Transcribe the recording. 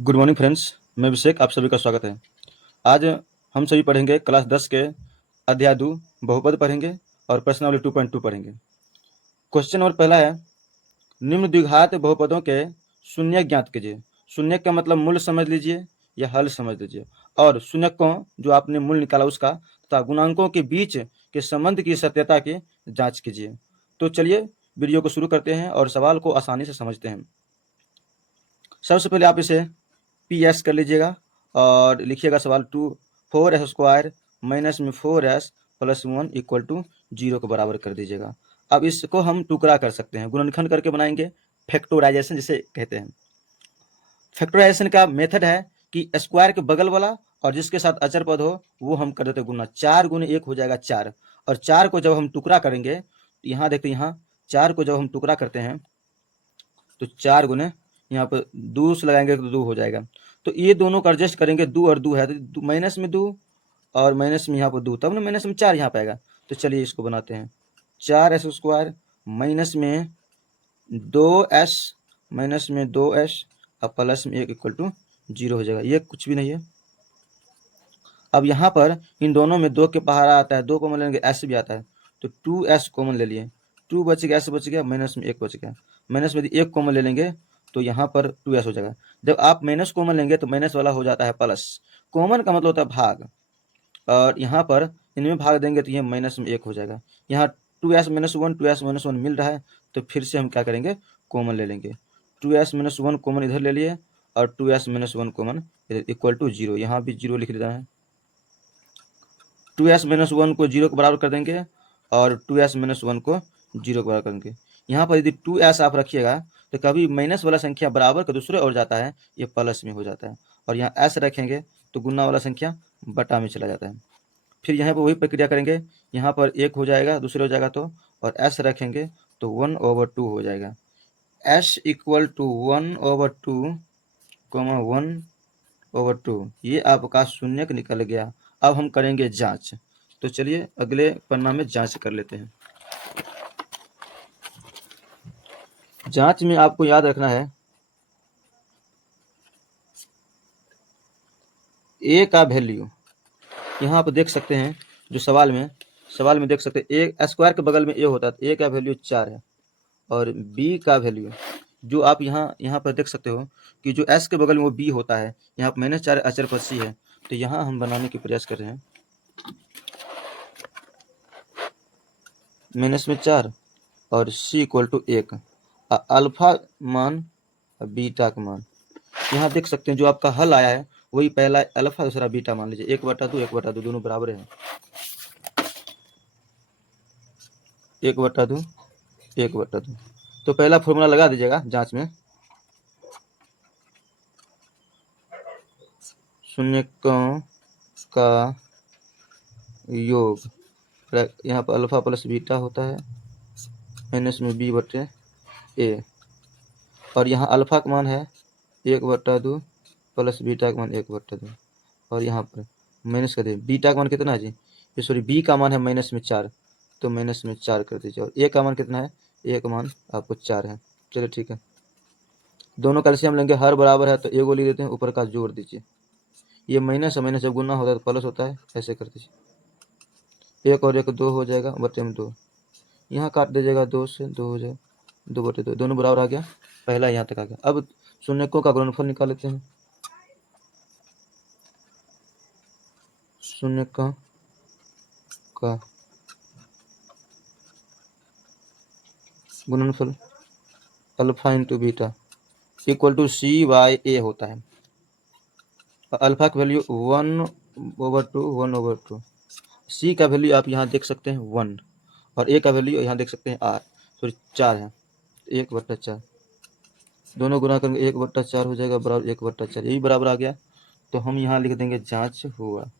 Good morning friends, मैं अभिषेक, आप सभी का स्वागत है। आज हम सभी पढ़ेंगे क्लास 10 के अध्याय 2 बहुपद पढ़ेंगे और प्रश्नावली 2.2 पढ़ेंगे। क्वेश्चन नंबर पहला है, निम्न द्विघात बहुपदों के शून्य ज्ञात कीजिए। शून्य का मतलब मूल्य समझ लीजिए या हल समझ लीजिए, और शून्यकों जो आपने मूल्य निकाला उसका तथा गुणांकों के बीच के संबंध की सत्यता की जाँच कीजिए। तो चलिए वीडियो को शुरू करते हैं और सवाल को आसानी से समझते हैं। सबसे पहले आप इसे PS कर लीजिएगा और लिखिएगा सवाल 4s² माइनस में 4s प्लस 1 इक्वल टू 0 के बराबर कर दीजिएगा। अब इसको हम टुकड़ा कर सकते हैं, गुणनखंड करके बनाएंगे, फैक्टराइजेशन जिसे कहते हैं। फैक्टराइजेशन का मेथड है कि स्क्वायर के बगल वाला और जिसके साथ अचर पद हो वो हम कर देते गुना। 4 गुने 1 हो जाएगा 4, और 4 को जब हम टुकड़ा करेंगे तो यहाँ देखते हैं, यहाँ 4 को जब हम टुकड़ा करते हैं तो 4 गुने यहाँ पर 2 से लगाएंगे तो 2 हो जाएगा। तो ये दोनों का एडजस्ट करेंगे, 2 और 2 है तो माइनस में 2 और माइनस में यहाँ पर 2, तब ना माइनस में 4 यहाँ पे आएगा। तो चलिए इसको बनाते हैं, 4s² माइनस में 2s माइनस में 2s और प्लस में 1 इक्वल टू 0 हो जाएगा। ये कुछ भी नहीं है। अब यहाँ पर इन दोनों में 2 के बाहर आता है, 2 कॉमन लेंगे, s भी आता है तो 2s कॉमन ले लिए, 2 बच गया, s बच गया, माइनस में 1 बच गया। माइनस में 1 कॉमन ले लेंगे तो यहाँ पर 2s हो जाएगा। जब आप माइनस कॉमन लेंगे तो माइनस वाला हो जाता है प्लस। कॉमन का मतलब होता है भाग, और यहाँ पर इनमें भाग देंगे तो ये माइनस में 1 हो जाएगा। यहाँ 2s माइनस 1 2s माइनस 1 मिल रहा है तो फिर से हम क्या करेंगे, कॉमन ले लेंगे। 2s माइनस 1 कॉमन इधर ले लिए और 2s माइनस 1 कॉमन इधर इक्वल टू 0। यहाँ भी 0 लिख देना है। 2s माइनस 1 को 0 के बराबर कर देंगे और 2s माइनस 1 को 0 के बराबर करेंगे। यहाँ पर यदि 2s आप रखिएगा तो कभी माइनस वाला संख्या बराबर का दूसरे ओर जाता है, ये प्लस में हो जाता है, और यहाँ s रखेंगे तो गुना वाला संख्या बटा में चला जाता है। फिर यहाँ पर वही प्रक्रिया करेंगे, यहाँ पर 1 हो जाएगा दूसरे हो जाएगा तो, और s रखेंगे तो 1/2 हो जाएगा। s इक्वल टू 1/2 1/2, ये आपका शून्यक निकल गया। अब हम करेंगे जांच, तो चलिए अगले पन्ना में जांच कर लेते हैं। जांच में आपको याद रखना है, a का वैल्यू यहाँ पर देख सकते हैं, जो सवाल में देख सकते हैं, a स्क्वायर के बगल में a होता है तो a का वैल्यू 4 है, और b का वैल्यू जो आप यहाँ पर देख सकते हो कि जो s के बगल में वो b होता है, यहाँ पर -4 अचर पर c है, तो यहाँ हम बनाने की प्रयास कर रहे हैं। माइनस में 4 और c इक्वल टू 1, अल्फा मान बीटा का मान यहाँ देख सकते हैं। जो आपका हल आया है वही पहला अल्फा दूसरा बीटा मान लीजिए, 1/2 1/2 दोनों बराबर है, 1/2 1/2। तो पहला फॉर्मूला लगा दीजिएगा जांच में, शून्यकों का योग, यहाँ पर अल्फा प्लस बीटा होता है माइनस में b/a, और यहाँ अल्फा का मान है 1/2 प्लस बीटा का मान 1/2, और यहाँ पर माइनस कर दीजिए। बीटा का मान कितना है जी, ये सॉरी b का मान है -4, तो -4 कर दीजिए, और a का मान कितना है, a का मान आपको 4 है। चलिए ठीक है, दोनों का एलसीएम लेंगे, हर बराबर है तो a को ले लेते हैं, ऊपर का जोड़ दीजिए। ये माइनस है, माइनस जब गुना होता है तो प्लस होता है, ऐसे कर दीजिए। 1 और 1 2 हो जाएगा, बटे में 2, यहाँ काट दीजिएगा, 2 से 2 हो जाए, 2/2 दोनों बराबर आ गया, पहला यहाँ तक आ गया। अब शून्यकों का गुणनफल निकाल लेते हैं। शून्यकों का गुणनफल alpha into beta equal to c/a होता है। अल्फा का वैल्यू 1/2 1/2, c का वैल्यू आप यहाँ देख सकते हैं 1, और a का वैल्यू यहाँ देख सकते हैं सॉरी 4 है, 1/4 दोनों गुना करेंगे 1/4 हो जाएगा बराबर 1/4, यही बराबर आ गया। तो हम यहाँ लिख देंगे जांच हुआ।